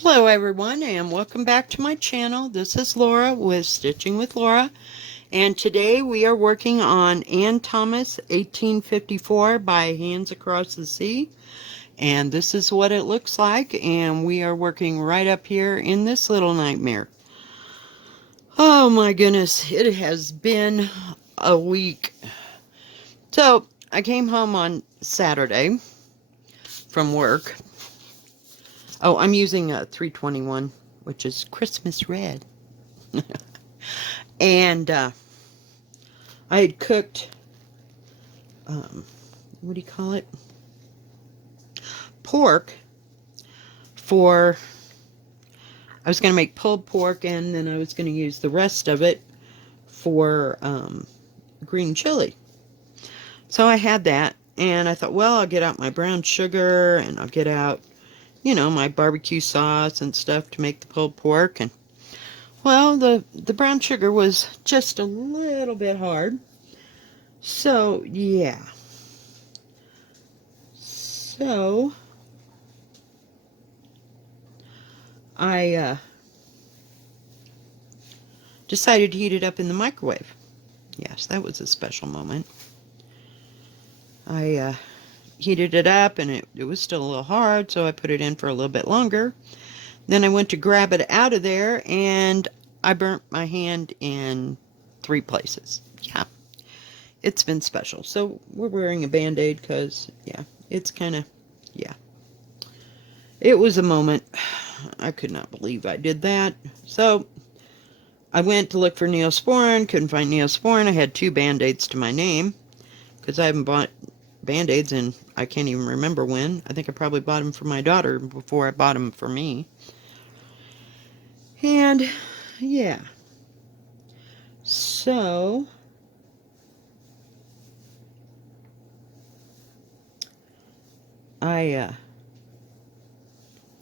Hello everyone and welcome back to my channel. This is Laura with Stitching with Laura, and today we are working on Anne Thomas 1854 by Hands Across the Sea, and this is what it looks like, and we are working right up here in this little nightmare. Oh my goodness, it has been a week. So I came home on Saturday from work. Oh, I'm using a 321, which is Christmas red. And I had cooked, what do you call it? Pork for, I was going to make pulled pork, and then I was going to use the rest of it for green chili. So I had that, and I thought, well, I'll get out my brown sugar, and I'll get out, my barbecue sauce and stuff to make the pulled pork. And, well, the brown sugar was just a little bit hard. So, yeah. So, I decided to heat it up in the microwave. Yes, that was a special moment. I heated it up, and it was still a little hard, so I put it in for a little bit longer. Then I went to grab it out of there, and I burnt my hand in 3 places. Yeah, it's been special. So we're wearing a Band-Aid because, yeah, it's kind of, yeah. It was a moment. I could not believe I did that. So I went to look for Neosporin, couldn't find Neosporin. I had 2 Band-Aids to my name because I haven't bought Band-Aids and I can't even remember when. I think I probably bought them for my daughter before I bought them for me. And yeah, so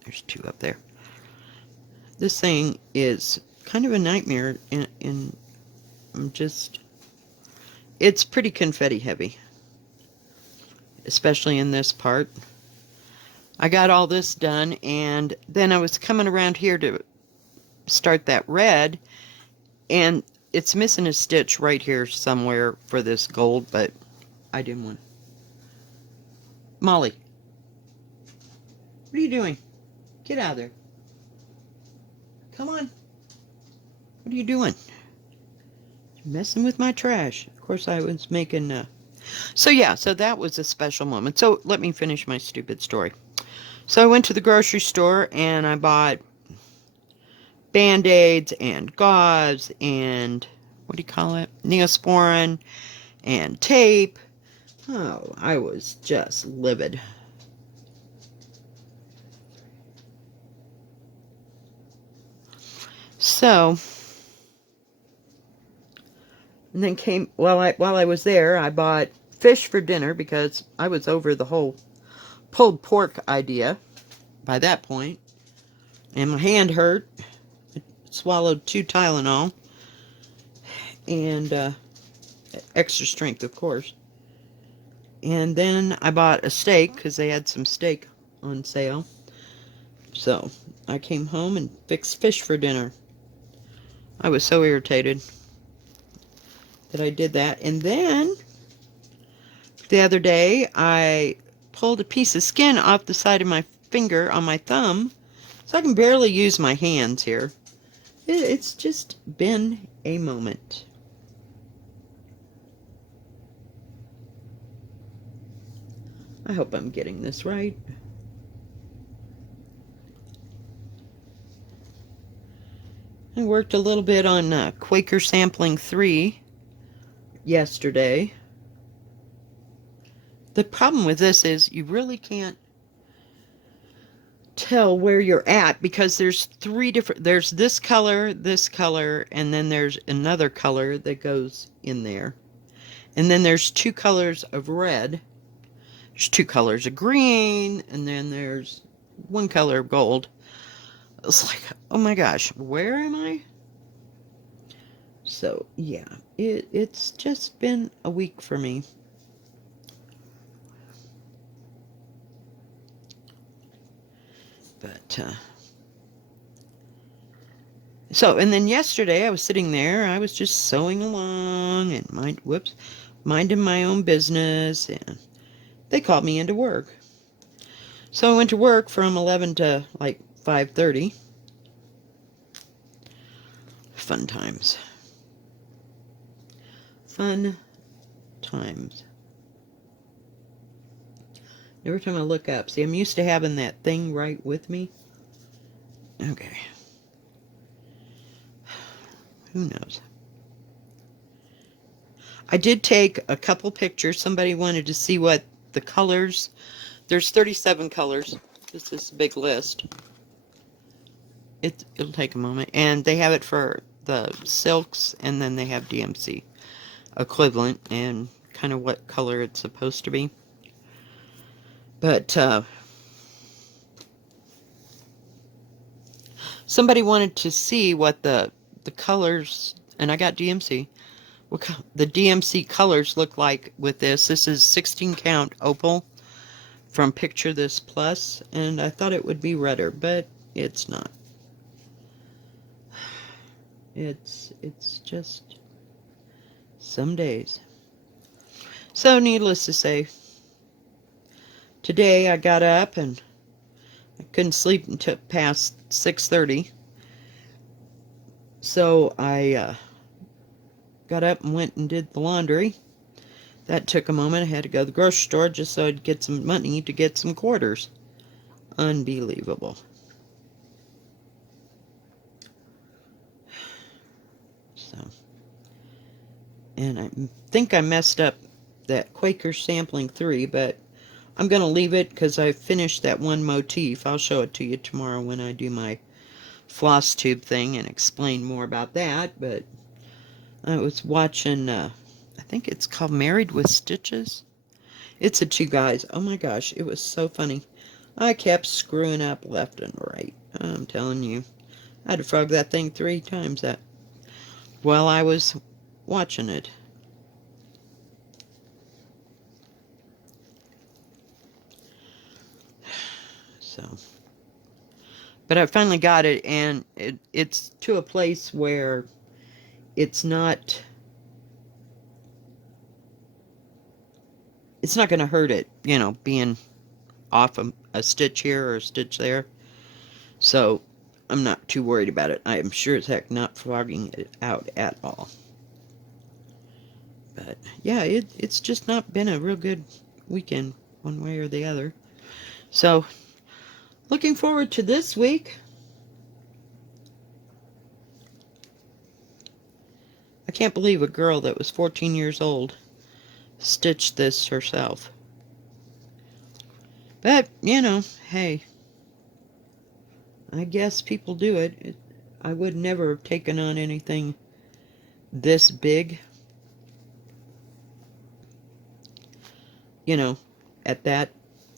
there's 2 up there. This thing is kind of a nightmare, and I'm just, it's pretty confetti heavy, especially in this part. I got all this done, and then I was coming around here to start that red, and it's missing a stitch right here somewhere for this gold, but I didn't want. Molly, what are you doing? Get out of there. Come on. What are you doing? You're messing with my trash. Of course, I was making. So yeah, so that was a special moment. So let me finish my stupid story. So I went to the grocery store and I bought Band-Aids and gauze and, what do you call it? Neosporin and tape. Oh, I was just livid. So, and then while I was there, I bought fish for dinner because I was over the whole pulled pork idea by that point, and my hand hurt. I swallowed 2 Tylenol and extra strength, of course. And then I bought a steak because they had some steak on sale. So I came home and fixed fish for dinner. I was so irritated that I did that. And then the other day I pulled a piece of skin off the side of my finger on my thumb, so I can barely use my hands here. It's just been a moment. I hope I'm getting this right. I worked a little bit on Quaker Sampling 3 yesterday. The problem with this is you really can't tell where you're at because there's 3 different, there's this color, and then there's another color that goes in there. And then there's 2 colors of red. There's 2 colors of green, and then there's 1 color of gold. It's like, oh my gosh, where am I? So, yeah, it's just been a week for me. But, So, and then yesterday I was sitting there, I was just sewing along and minding my own business, and they called me into work. So I went to work from 11 to like 5:30. Fun times. Fun times. Every time I look up, see, I'm used to having that thing right with me. Okay. Who knows? I did take a couple pictures. Somebody wanted to see what the colors. There's 37 colors. This is a big list. It'll take a moment. And they have it for the silks, and then they have DMC equivalent and kind of what color it's supposed to be. But somebody wanted to see what the colors, and I got DMC. What the DMC colors look like with this. This is 16 count opal from Picture This Plus, and I thought it would be redder, but it's not. It's just some days. So needless to say, today I got up and I couldn't sleep until past 6:30. So I got up and went and did the laundry. That took a moment. I had to go to the grocery store just so I'd get some money to get some quarters. Unbelievable. So, and I think I messed up that Quaker Sampling 3, but I'm going to leave it because I finished that one motif. I'll show it to you tomorrow when I do my floss tube thing and explain more about that. But I was watching, I think it's called Married with Stitches. It's the two guys. Oh my gosh, it was so funny. I kept screwing up left and right. I'm telling you. I had to frog that thing 3 times that while I was watching it. So, but I finally got it, and it's to a place where it's not going to hurt it, being off a stitch here or a stitch there. So I'm not too worried about it. I am sure as heck not frogging it out at all. But yeah, it's just not been a real good weekend one way or the other. So looking forward to this week. I can't believe a girl that was 14 years old stitched this herself. But, hey, I guess people do it. I would never have taken on anything this big, at that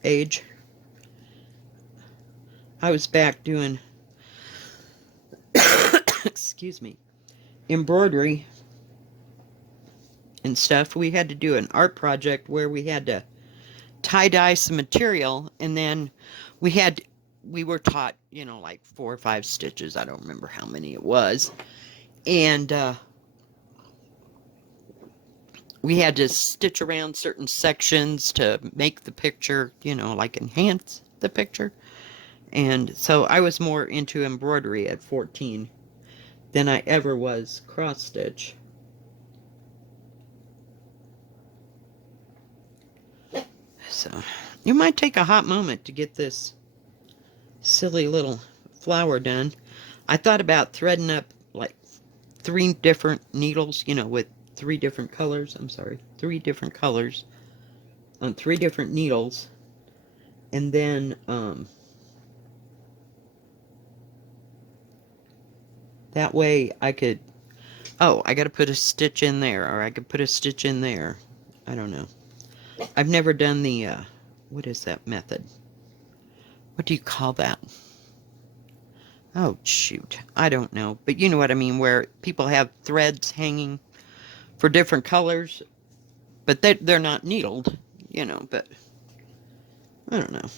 age. I was back doing, excuse me, embroidery and stuff. We had to do an art project where we had to tie-dye some material, and then we were taught, like 4 or 5 stitches. I don't remember how many it was. And we had to stitch around certain sections to make the picture, like enhance the picture. And so I was more into embroidery at 14 than I ever was cross-stitch. So you might take a hot moment to get this silly little flower done. I thought about threading up like 3 different needles, with 3 different colors. I'm sorry, 3 different colors on 3 different needles. And then, that way I could, I got to put a stitch in there, or I could put a stitch in there. I don't know. I've never done the, what is that method? What do you call that? Oh, shoot. I don't know. But you know what I mean, where people have threads hanging for different colors, but they're not needled, but I don't know.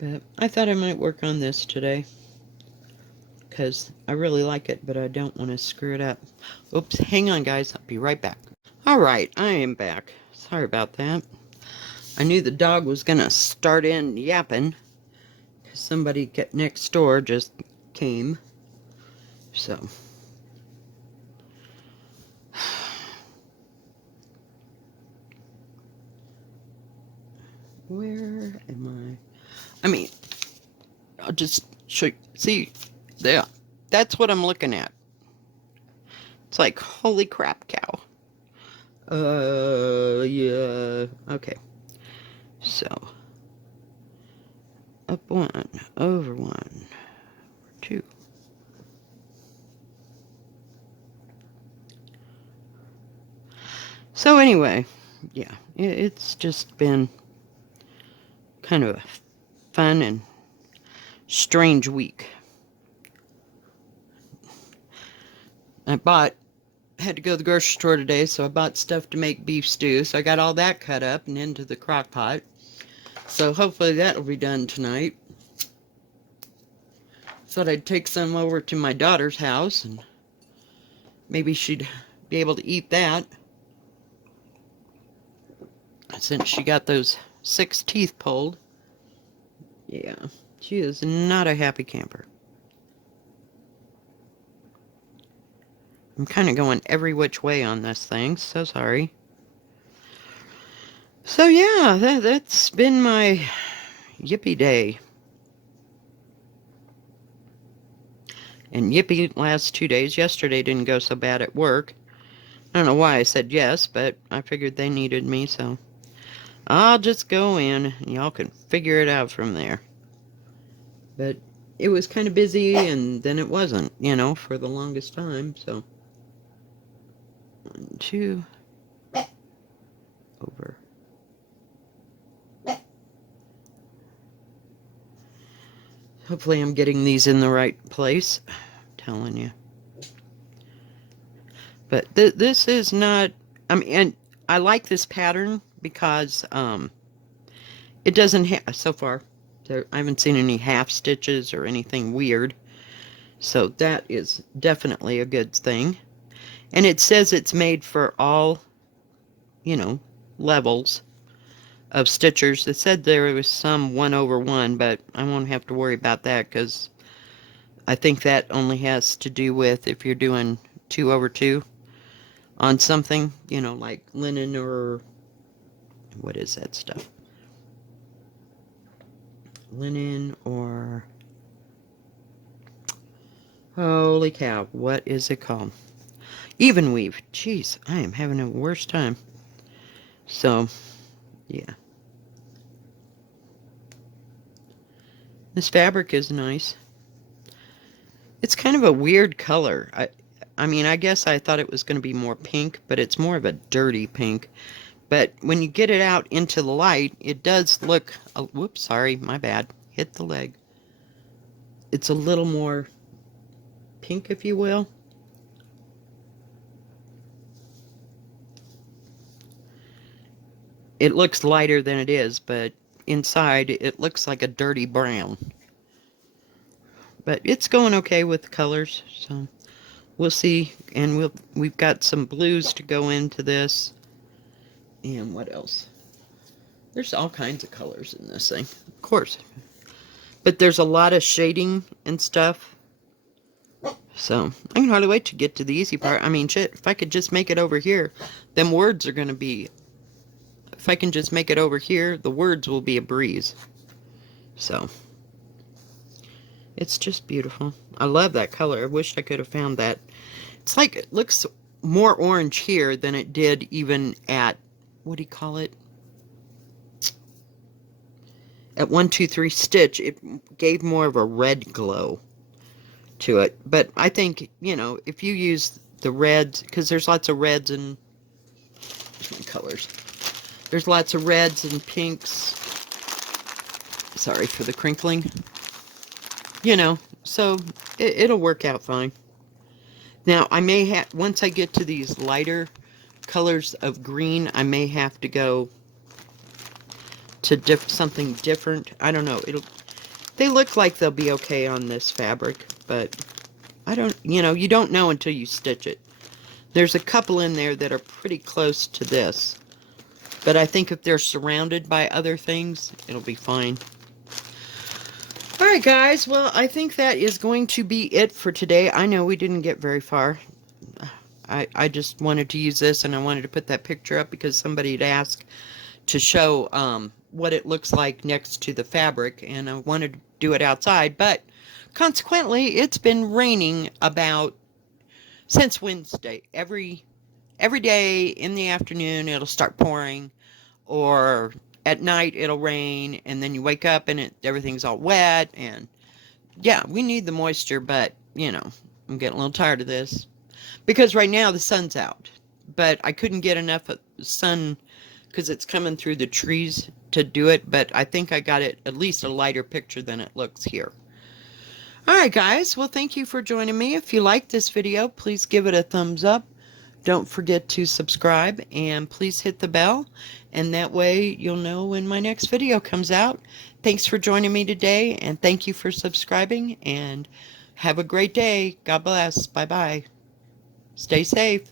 But I thought I might work on this today, because I really like it, but I don't want to screw it up. Oops, hang on guys, I'll be right back. Alright, I am back. Sorry about that. I knew the dog was going to start in yapping, because somebody next door just came. So... where am I mean, I'll just show you. See, there. That's what I'm looking at. It's like, holy crap, cow. Yeah. Okay. So, up 1, over 1, 2. So anyway, yeah, it's just been kind of a fun and strange week. Had to go to the grocery store today, so I bought stuff to make beef stew. So I got all that cut up and into the crock pot. So hopefully that'll be done tonight. Thought I'd take some over to my daughter's house and maybe she'd be able to eat that, since she got those 6 teeth pulled. Yeah, she is not a happy camper. I'm kind of going every which way on this thing, so sorry. So yeah, that's been my yippee day. And yippee last 2 days. Yesterday didn't go so bad at work. I don't know why I said yes, but I figured they needed me, so I'll just go in and y'all can figure it out from there. But it was kind of busy, and then it wasn't, you know, for the longest time, so 1, 2, over. Hopefully I'm getting these in the right place. I'm telling you. But this is not, I mean, and I like this pattern because it doesn't have, so far, I haven't seen any half stitches or anything weird. So that is definitely a good thing. And it says it's made for all, you know, levels of stitchers. It said there was some 1 over 1, but I won't have to worry about that because I think that only has to do with if you're doing 2 over 2 on something, you know, like linen or what is that stuff? Linen or, holy cow, what is it called? Even weave. Jeez, I am having a worse time. So, yeah. This fabric is nice. It's kind of a weird color. I mean, I guess I thought it was going to be more pink, but it's more of a dirty pink. But when you get it out into the light, it does look... Oh, whoops, sorry, my bad. Hit the leg. It's a little more pink, if you will. It looks lighter than it is, but inside it looks like a dirty brown. But it's going okay with the colors, so we'll see. And we've got some blues to go into this. And what else? There's all kinds of colors in this thing, of course. But there's a lot of shading and stuff. So I can hardly wait to get to the easy part. I mean, shit, if I could just make it over here, them words are going to be... If I can just make it over here, the words will be a breeze. So, it's just beautiful. I love that color. I wish I could have found that. It's like, it looks more orange here than it did even at, what do you call it? At 1, 2, 3 stitch, it gave more of a red glow to it. But I think, you know, if you use the reds, because there's lots of reds and different colors. There's lots of reds and pinks. Sorry for the crinkling. You know, so it'll work out fine. Now, I may have, once I get to these lighter colors of green, I may have to go to something different. I don't know. They look like they'll be okay on this fabric, but I don't, you don't know until you stitch it. There's a couple in there that are pretty close to this, but I think if they're surrounded by other things, it'll be fine. Alright guys, well I think that is going to be it for today. I know we didn't get very far. I just wanted to use this, and I wanted to put that picture up because somebody had asked to show what it looks like next to the fabric, and I wanted to do it outside, but consequently it's been raining about since Wednesday. Every day in the afternoon it'll start pouring, or at night it'll rain, and then you wake up and everything's all wet. And yeah, we need the moisture, but I'm getting a little tired of this because right now the sun's out, but I couldn't get enough of the sun because it's coming through the trees to do it. But I think I got it at least a lighter picture than it looks here. Alright guys, well thank you for joining me. If you like this video, please give it a thumbs up. Don't forget to subscribe, and please hit the bell, and that way you'll know when my next video comes out. Thanks for joining me today, and thank you for subscribing, and have a great day. God bless. Bye-bye. Stay safe.